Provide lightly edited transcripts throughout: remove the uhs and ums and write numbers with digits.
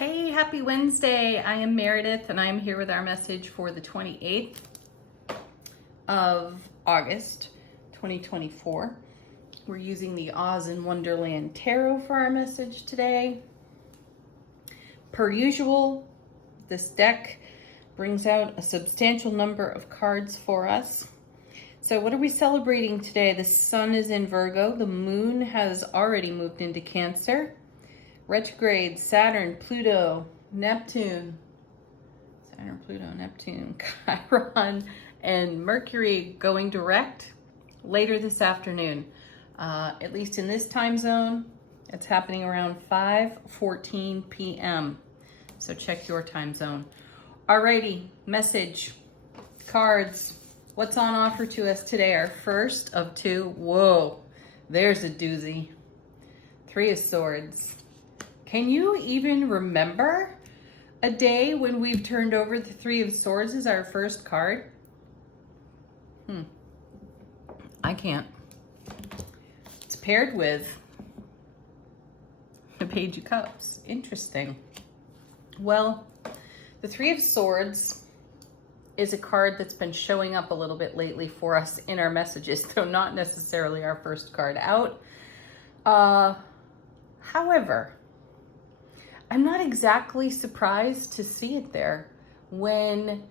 Hey, happy Wednesday. I am Meredith and I am here with our message for the 28th of August, 2024. We're using the Oz in Wonderland Tarot for our message today. Per usual, this deck brings out a substantial number of cards for us. So what are we celebrating today? The sun is in Virgo. The moon has already moved into Cancer. Retrograde, Saturn, Pluto, Neptune, Chiron, and Mercury going direct later this afternoon. At least in this time zone, it's happening around 5:14 p.m. So check your time zone. Alrighty, message, cards. What's on offer to us today? Our first of two. Whoa, there's a doozy. Three of Swords. Can you even remember a day when we've turned over the Three of Swords as our first card? I can't. It's paired with the Page of Cups. Interesting. Well, the Three of Swords is a card that's been showing up a little bit lately for us in our messages, though not necessarily our first card out. However, I'm not exactly surprised to see it there when,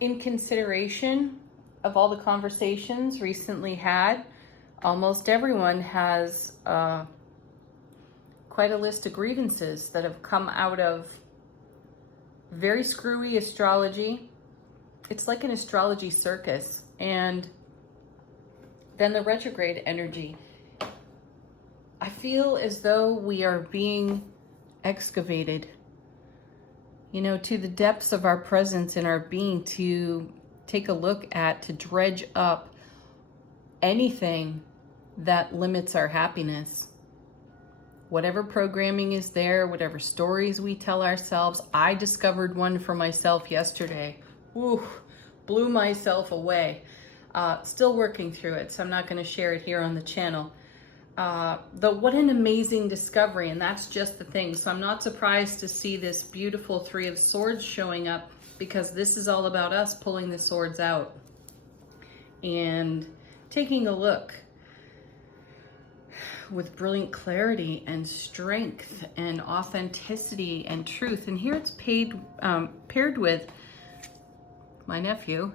in consideration of all the conversations recently had, almost everyone has quite a list of grievances that have come out of very screwy astrology. It's like an astrology circus. And then the retrograde energy. I feel as though we are being excavated, to the depths of our presence and our being, to take a look at, to dredge up anything that limits our happiness. Whatever programming is there, whatever stories we tell ourselves. I discovered one for myself yesterday. Ooh, blew myself away. Still working through it, so I'm not going to share it here on the channel. What an amazing discovery, and that's just the thing. So I'm not surprised to see this beautiful Three of Swords showing up, because this is all about us pulling the swords out and taking a look with brilliant clarity and strength and authenticity and truth. And here it's paired with my nephew,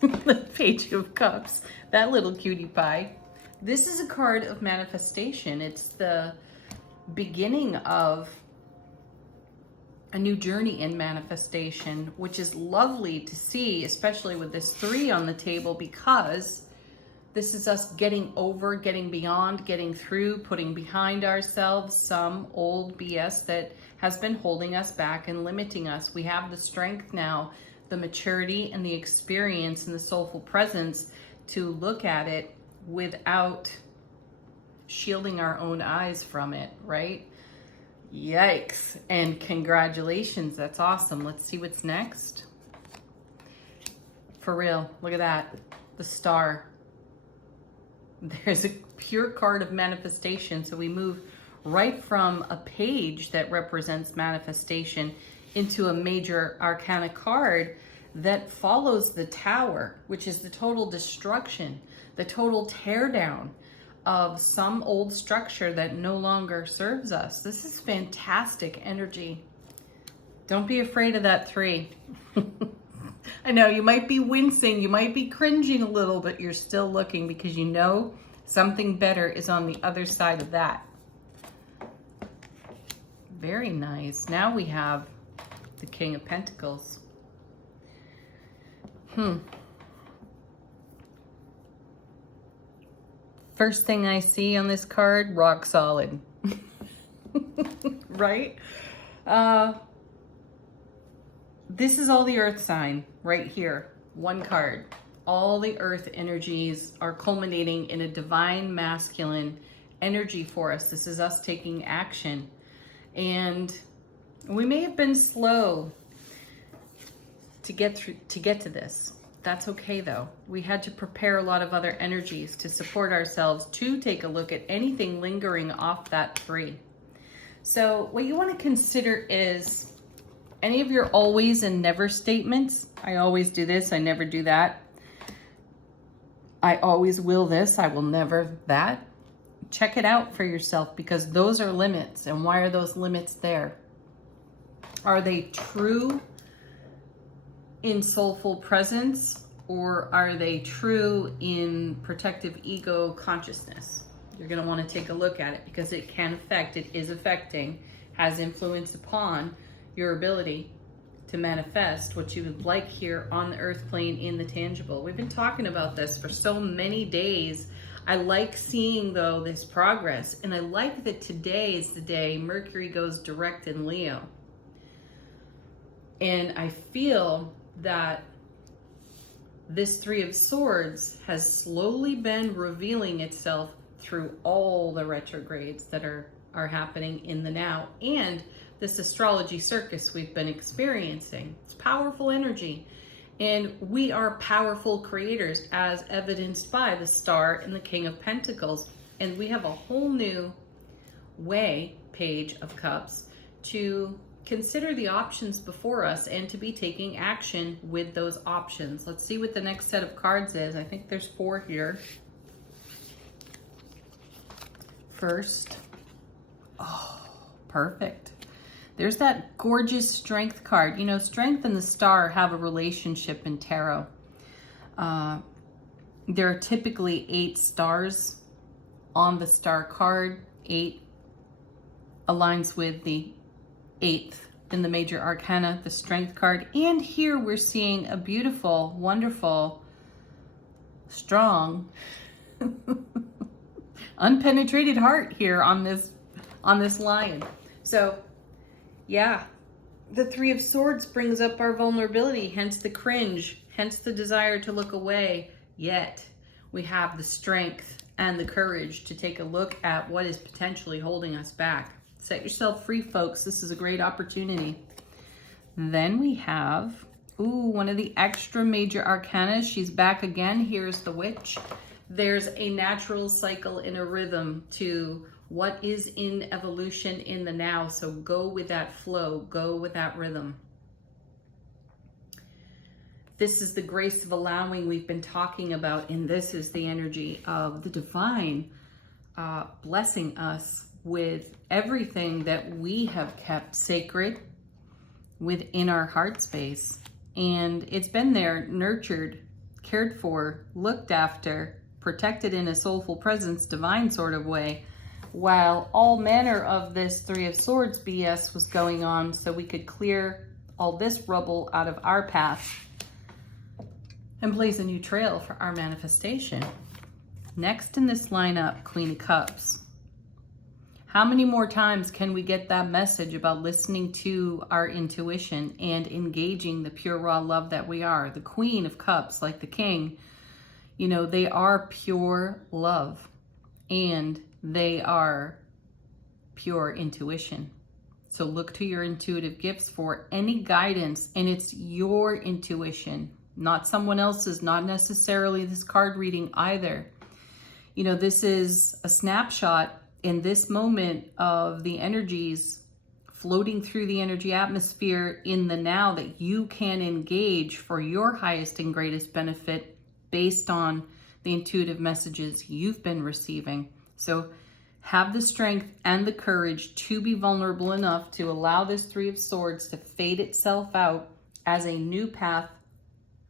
the Page of Cups, that little cutie pie. This is a card of manifestation. It's the beginning of a new journey in manifestation, which is lovely to see, especially with this three on the table, because this is us getting over, getting beyond, getting through, putting behind ourselves some old BS that has been holding us back and limiting us. We have the strength now, the maturity and the experience and the soulful presence to look at it without shielding our own eyes from it, right? Yikes. And congratulations, that's awesome. Let's see what's next. For real, look at that, the Star. There's a pure card of manifestation. So we move right from a page that represents manifestation into a major arcana card that follows the Tower, which is the total destruction, the total teardown of some old structure that no longer serves us. This is fantastic energy. Don't be afraid of that three. I know you might be wincing, you might be cringing a little, but you're still looking because you know something better is on the other side of that. Very nice. Now we have the King of Pentacles. First thing I see on this card, rock solid. Right? This is all the earth sign right here. One card. All the earth energies are culminating in a divine masculine energy for us. This is us taking action. And we may have been slow to get to this. That's okay though. We had to prepare a lot of other energies to support ourselves to take a look at anything lingering off that three. So what you want to consider is any of your always and never statements. I always do this, I never do that. I always will this, I will never that. Check it out for yourself, because those are limits. And why are those limits there? Are they true in soulful presence, or are they true in protective ego consciousness? You're going to want to take a look at it, because it can affect, it is affecting, has influence upon your ability to manifest what you would like here on the earth plane in the tangible. We've been talking about this for so many days. I like seeing, though, this progress, and I like that today is the day Mercury goes direct in Leo. And I feel that this Three of Swords has slowly been revealing itself through all the retrogrades that are happening in the now, and this astrology circus we've been experiencing. It's powerful energy, and we are powerful creators, as evidenced by the Star and the King of Pentacles. And we have a whole new way, Page of Cups, to consider the options before us and to be taking action with those options. Let's see what the next set of cards is. I think there's 4 here. First, oh, perfect. There's that gorgeous Strength card. You know, Strength and the Star have a relationship in tarot. There are typically 8 stars on the Star card. 8 aligns with the 8th in the major arcana, the Strength card. And here we're seeing a beautiful, wonderful, strong, unpenetrated heart here on this lion. So yeah, the Three of Swords brings up our vulnerability, hence the cringe, hence the desire to look away. Yet we have the strength and the courage to take a look at what is potentially holding us back. Set yourself free, folks. This is a great opportunity. Then we have, one of the extra major arcana. She's back again. Here's the Witch. There's a natural cycle and a rhythm to what is in evolution in the now. So go with that flow, go with that rhythm. This is the grace of allowing we've been talking about, and this is the energy of the divine blessing us with everything that we have kept sacred within our heart space. And it's been there, nurtured, cared for, looked after, protected in a soulful presence, divine sort of way, while all manner of this Three of Swords BS was going on, so we could clear all this rubble out of our path and blaze a new trail for our manifestation. Next in this lineup, Queen of Cups. How many more times can we get that message about listening to our intuition and engaging the pure raw love that we are? The Queen of Cups, like the King, you know, they are pure love, and they are pure intuition. So look to your intuitive gifts for any guidance, and it's your intuition, not someone else's, not necessarily this card reading either. You know, this is a snapshot in this moment of the energies floating through the energy atmosphere in the now that you can engage for your highest and greatest benefit based on the intuitive messages you've been receiving. So have the strength and the courage to be vulnerable enough to allow this Three of Swords to fade itself out as a new path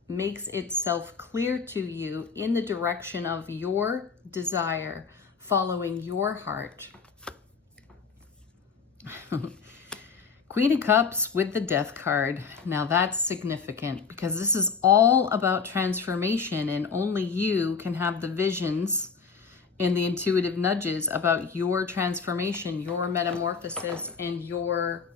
makes itself clear to you in the direction of your desire, following your heart. Queen of Cups with the Death card. Now that's significant, because this is all about transformation, and only you can have the visions and the intuitive nudges about your transformation, your metamorphosis, and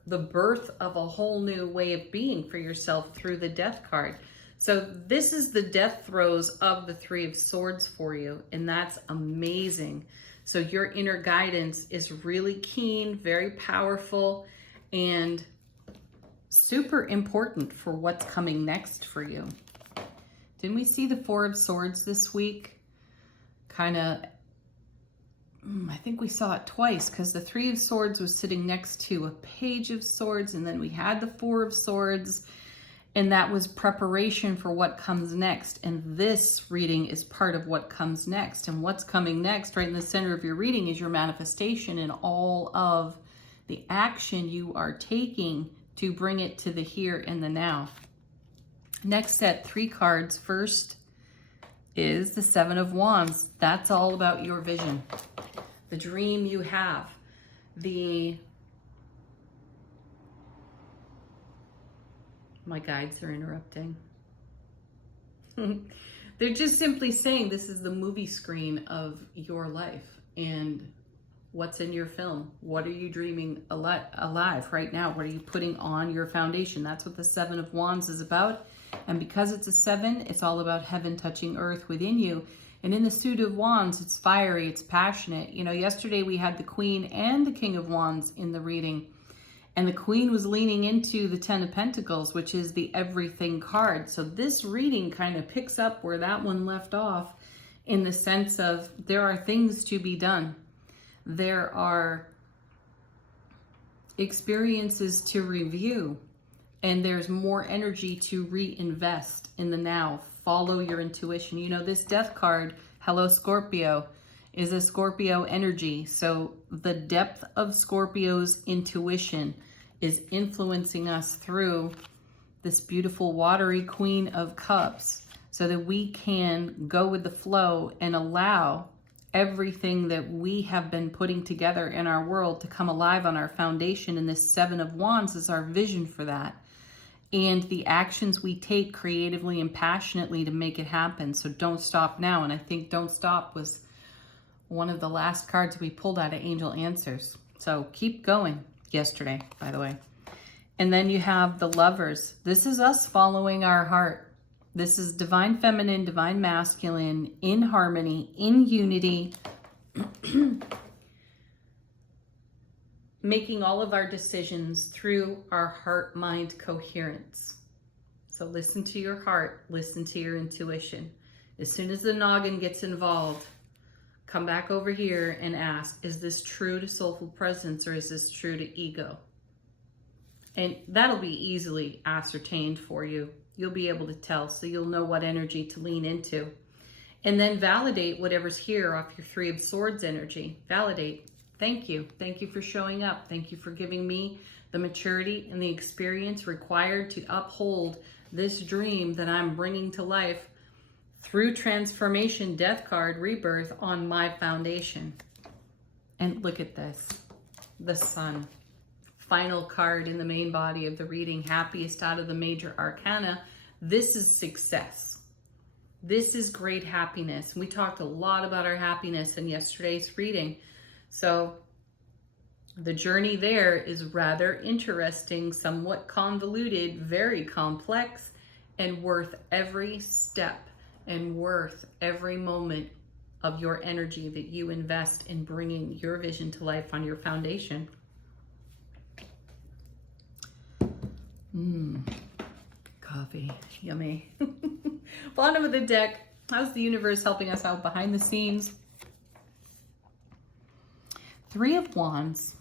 the birth of a whole new way of being for yourself through the Death card. So this is the death throes of the Three of Swords for you, and that's amazing. So your inner guidance is really keen, very powerful, and super important for what's coming next for you. Didn't we see the Four of Swords this week? Kind of I think we saw it twice because the Three of Swords was sitting next to a Page of Swords, and then we had the Four of Swords, and that was preparation for what comes next. And this reading is part of what comes next. And what's coming next, right in the center of your reading, is your manifestation and all of the action you are taking to bring it to the here and the now. Next set, 3 cards. First is the Seven of Wands. That's all about your vision, the dream you have, my guides are interrupting. They're just simply saying this is the movie screen of your life and what's in your film. What are you dreaming alive right now? What are you putting on your foundation? That's what the Seven of Wands is about. And because it's a 7, it's all about heaven touching earth within you. And in the Suit of Wands, it's fiery, it's passionate. You know, yesterday we had the Queen and the King of Wands in the reading. And the Queen was leaning into the 10 of Pentacles, which is the everything card. So this reading kind of picks up where that one left off, in the sense of there are things to be done. There are experiences to review. And there's more energy to reinvest in the now. Follow your intuition. You know, this Death card, Hello Scorpio, is a Scorpio energy. So the depth of Scorpio's intuition is influencing us through this beautiful watery Queen of Cups, so that we can go with the flow and allow everything that we have been putting together in our world to come alive on our foundation. And this Seven of Wands is our vision for that. And the actions we take creatively and passionately to make it happen. So don't stop now. And I think Don't Stop was one of the last cards we pulled out of Angel Answers. So keep going. Yesterday, by the way. And then you have the Lovers. This is us following our heart. This is divine feminine, divine masculine, in harmony, in unity, making all of our decisions through our heart-mind coherence. So listen to your heart, listen to your intuition. As soon as the noggin gets involved, come back over here and ask, is this true to soulful presence, or is this true to ego? And that'll be easily ascertained for you. You'll be able to tell, so you'll know what energy to lean into. And then validate whatever's here off your Three of Swords energy. Validate. Thank you. Thank you for showing up. Thank you for giving me the maturity and the experience required to uphold this dream that I'm bringing to life through transformation, Death card, rebirth on my foundation. And look at this, the Sun. Final card in the main body of the reading, happiest out of the major arcana. This is success. This is great happiness. We talked a lot about our happiness in yesterday's reading. So the journey there is rather interesting, somewhat convoluted, very complex, and worth every step and worth every moment of your energy that you invest in bringing your vision to life on your foundation. Coffee, yummy. Bottom of the deck, how's the universe helping us out behind the scenes? Three of Wands.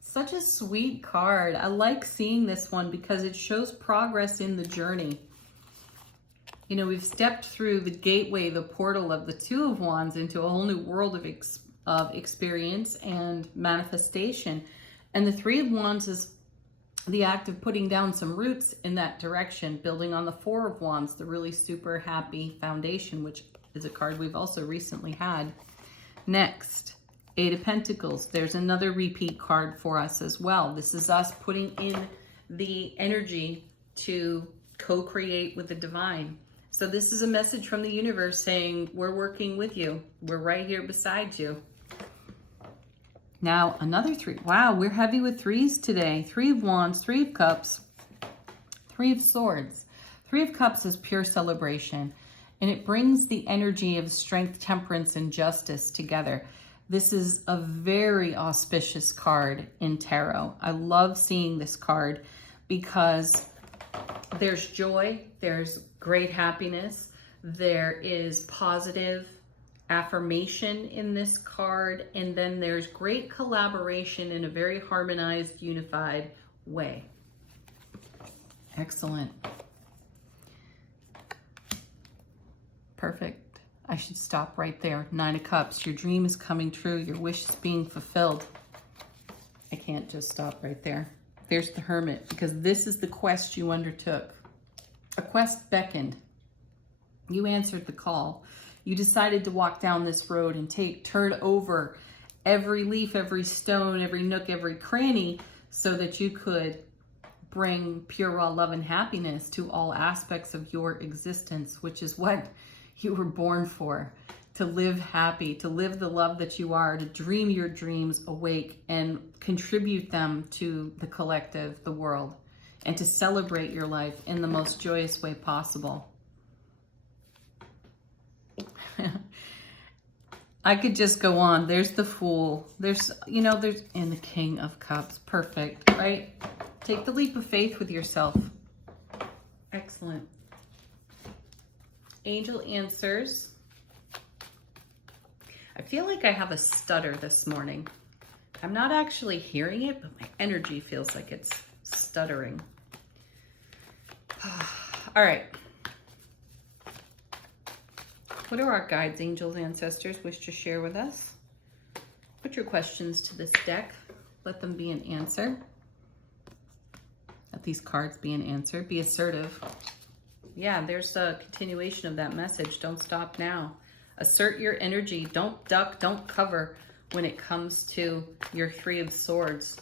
Such a sweet card. I like seeing this one because it shows progress in the journey. You know, we've stepped through the gateway, the portal of the Two of Wands into a whole new world of experience and manifestation. And the Three of Wands is the act of putting down some roots in that direction, building on the Four of Wands, the really super happy foundation, which is a card we've also recently had. Next, Eight of Pentacles. There's another repeat card for us as well. This is us putting in the energy to co-create with the divine. So this is a message from the universe saying, we're working with you. We're right here beside you. Now, another 3. Wow, we're heavy with 3s today. 3 of Wands, 3 of Cups, 3 of Swords. 3 of Cups is pure celebration, and it brings the energy of strength, temperance, and justice together. This is a very auspicious card in tarot. I love seeing this card because there's joy, there's great happiness, there is positive affirmation in this card, and then there's great collaboration in a very harmonized, unified way. Excellent. Perfect. I should stop right there. 9 of Cups. Your dream is coming true. Your wish is being fulfilled. I can't just stop right there. There's the Hermit, because this is the quest you undertook. A quest beckoned. You answered the call. You decided to walk down this road and turn over every leaf, every stone, every nook, every cranny, so that you could bring pure raw love and happiness to all aspects of your existence, which is what you were born for. To live happy, to live the love that you are, to dream your dreams awake and contribute them to the collective, the world, and to celebrate your life in the most joyous way possible. I could just go on. There's the Fool. There's and the King of Cups. Perfect, right? Take the leap of faith with yourself. Excellent. Angel answers. I feel like I have a stutter this morning. I'm not actually hearing it, but my energy feels like it's stuttering. All right. What do our guides, angels, ancestors wish to share with us? Put your questions to this deck. Let them be an answer. Let these cards be an answer. Be assertive. Yeah, there's a continuation of that message. Don't stop now. Assert your energy. Don't duck, don't cover when it comes to your 3 of Swords.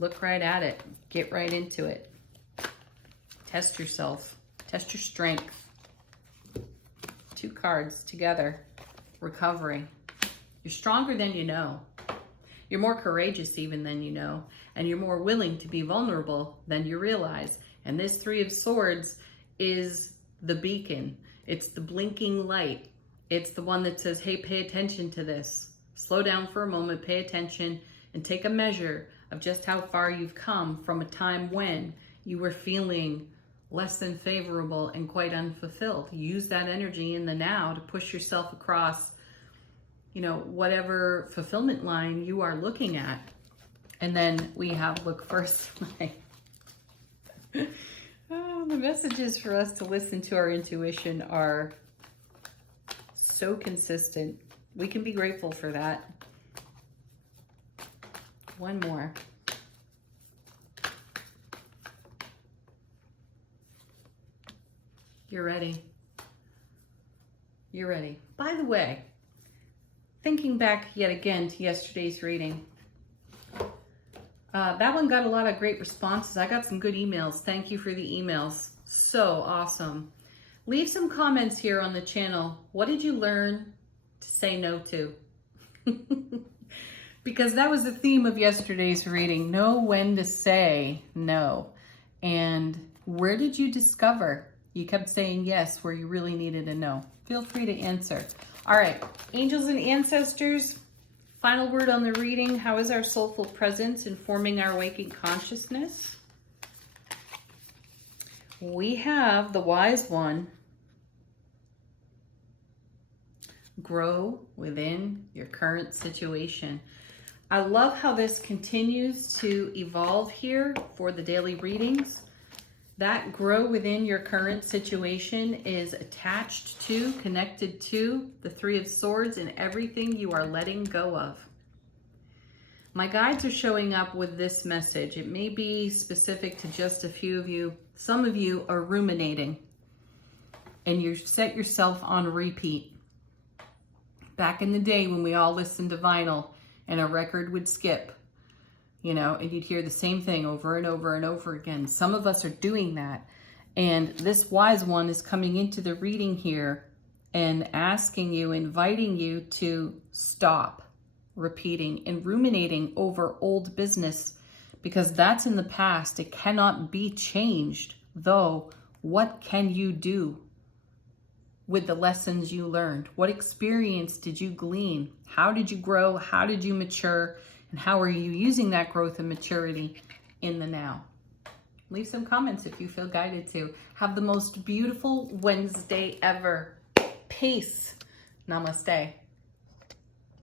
Look right at it. Get right into it. Test yourself. Test your strength. 2 cards together. Recovery. You're stronger than you know. You're more courageous even than you know. And you're more willing to be vulnerable than you realize. And this 3 of Swords is the beacon. It's the blinking light. It's the one that says, hey, pay attention to this. Slow down for a moment, pay attention, and take a measure of just how far you've come from a time when you were feeling less than favorable and quite unfulfilled. Use that energy in the now to push yourself across, whatever fulfillment line you are looking at. And then we have look first. The messages for us to listen to our intuition are so consistent. We can be grateful for that. One more. You're ready. You're ready. By the way, thinking back yet again to yesterday's reading, that one got a lot of great responses. I got some good emails. Thank you for the emails. So awesome. Leave some comments here on the channel. What did you learn to say no to? Because that was the theme of yesterday's reading. Know when to say no. And where did you discover you kept saying yes where you really needed a no? Feel free to answer. All right, angels and ancestors, final word on the reading. How is our soulful presence informing our waking consciousness? We have the Wise One. Grow within your current situation. I love how this continues to evolve here for the daily readings. That grow within your current situation is attached to, connected to the 3 of Swords and everything you are letting go of. My guides are showing up with this message. It may be specific to just a few of you. Some of you are ruminating and you set yourself on repeat. Back in the day when we all listened to vinyl and a record would skip, and you'd hear the same thing over and over and over again. Some of us are doing that. And this Wise One is coming into the reading here and asking you, inviting you to stop repeating and ruminating over old business, because that's in the past. It cannot be changed, though. What can you do with the lessons you learned? What experience did you glean? How did you grow? How did you mature? And how are you using that growth and maturity in the now? Leave some comments if you feel guided to. Have the most beautiful Wednesday ever. Peace. Namaste.